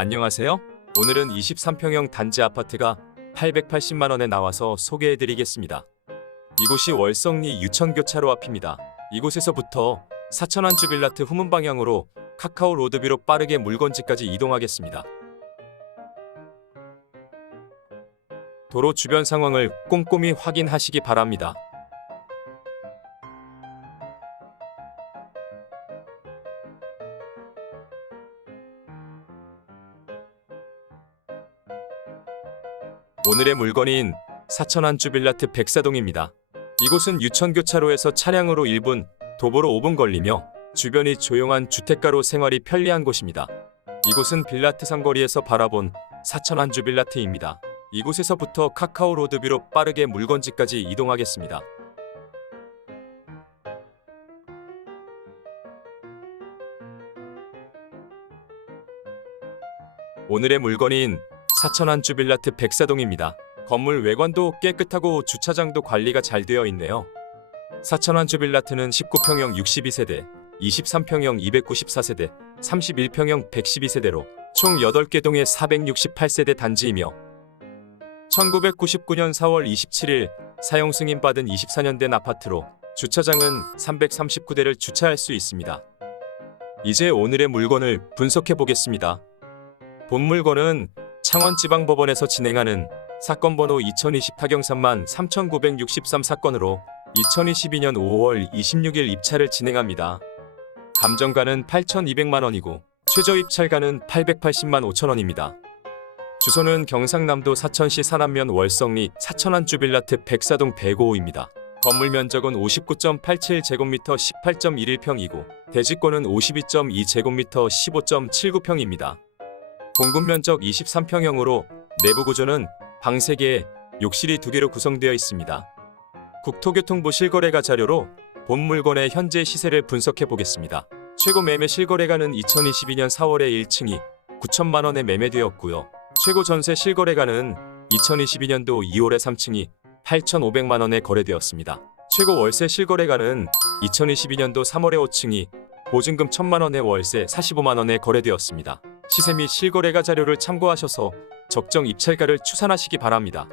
안녕하세요. 오늘은 23평형 단지 아파트가 880만 원에 나와서 소개해 드리겠습니다. 이곳이 월성리 유천교차로 앞입니다. 이곳에서부터 사천안 주 빌라트 후문 방향으로 카카오 로드뷰로 빠르게 물건지까지 이동하겠습니다. 도로 주변 상황을 꼼꼼히 확인하시기 바랍니다. 오늘의 물건인 사천 안주 빌라트 백사동입니다. 이곳은 유천교차로에서 차량으로 1분, 도보로 5분 걸리며 주변이 조용한 주택가로 생활이 편리한 곳입니다. 이곳은 빌라트 상거리에서 바라본 사천 안주 빌라트입니다. 이곳에서부터 카카오 로드뷰로 빠르게 물건지까지 이동하겠습니다. 오늘의 물건인 사천안 주 빌라트 백사동입니다. 건물 외관도 깨끗하고 주차장도 관리가 잘 되어 있네요. 사천안 주 빌라트는 19평형 62세대, 23평형 294세대, 31평형 112세대로 총 8개 동의 468세대 단지이며 1999년 4월 27일 사용 승인 받은 24년 된 아파트로 주차장은 339대를 주차할 수 있습니다. 이제 오늘의 물건을 분석해 보겠습니다. 본 물건은 창원지방법원에서 진행하는 사건 번호 2020 타경삼만 3963 사건으로 2022년 5월 26일 입찰을 진행합니다. 감정가는 8,200만 원이고 최저 입찰가는 880만 5천 원입니다. 주소는 경상남도 사천시 산안면 월성리 사천안 주 빌라트 백사동 105호입니다. 건물 면적은 59.87제곱미터 18.11평이고 대지권은 52.2제곱미터 15.79평입니다. 공급 면적 23평형으로 내부 구조는 방 3개, 욕실이 2개로 구성되어 있습니다. 국토교통부 실거래가 자료로 본 물건의 현재 시세를 분석해 보겠습니다. 최고 매매 실거래가는 2022년 4월에 1층이 9천만 원에 매매되었고요. 최고 전세 실거래가는 2022년도 2월에 3층이 8,500만 원에 거래되었습니다. 최고 월세 실거래가는 2022년도 3월에 5층이 보증금 1천만 원에 월세 45만 원에 거래되었습니다. 시세 및 실거래가 자료를 참고하셔서 적정 입찰가를 추산하시기 바랍니다.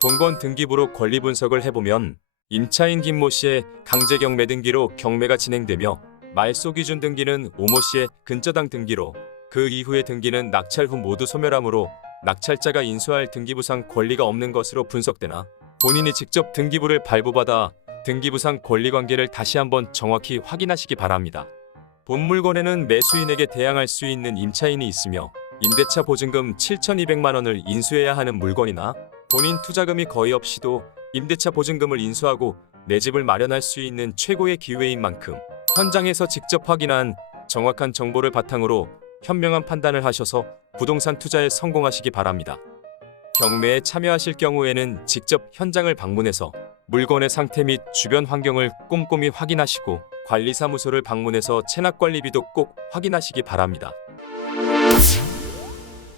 본건 등기부로 권리 분석을 해보면 임차인 김모 씨의 강제 경매 등기로 경매가 진행되며 말소 기준 등기는 오모 씨의 근저당 등기로 그 이후의 등기는 낙찰 후 모두 소멸하므로 낙찰자가 인수할 등기부상 권리가 없는 것으로 분석되나 본인이 직접 등기부를 발부받아 등기부상 권리관계를 다시 한번 정확히 확인하시기 바랍니다. 본 물건에는 매수인에게 대항할 수 있는 임차인이 있으며 임대차 보증금 7,200만 원을 인수해야 하는 물건이나 본인 투자금이 거의 없이도 임대차 보증금을 인수하고 내 집을 마련할 수 있는 최고의 기회인 만큼 현장에서 직접 확인한 정확한 정보를 바탕으로 현명한 판단을 하셔서 부동산 투자에 성공하시기 바랍니다. 경매에 참여하실 경우에는 직접 현장을 방문해서 물건의 상태 및 주변 환경을 꼼꼼히 확인하시고 관리사무소를 방문해서 체납 관리비도 꼭 확인하시기 바랍니다.